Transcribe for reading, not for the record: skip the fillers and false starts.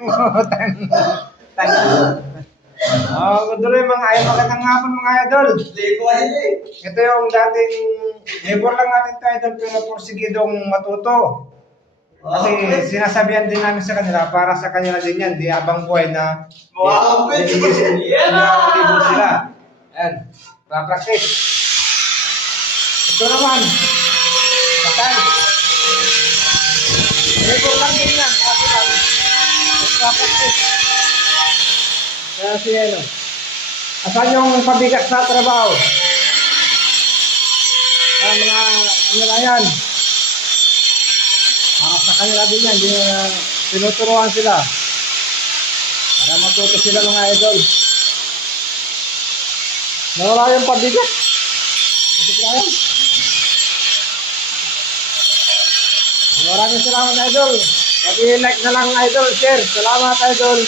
Tang. Good rin mga ay magandang hapon mga idol. Ito yung dating neighbor lang natin tayo idol pero porsigidong matuto. Kasi sinasabihan din namin sa kanila para sa kanila din yan, di abang buhay na libo sila. Ayan, pra-practice. Ito naman, patay. Neighbor lang din yan, kasi lang. Pra-practice. Kaya si ano, asan yung pabigat sa trabaho? Mga ano na yan. Para sa kanila din yan, tinuturuan sila. Para matuto sila mga idol. Nawala yung pabigat. Kasi maraming salamat idol. Pag-i-like na lang idol, share. Salamat idol.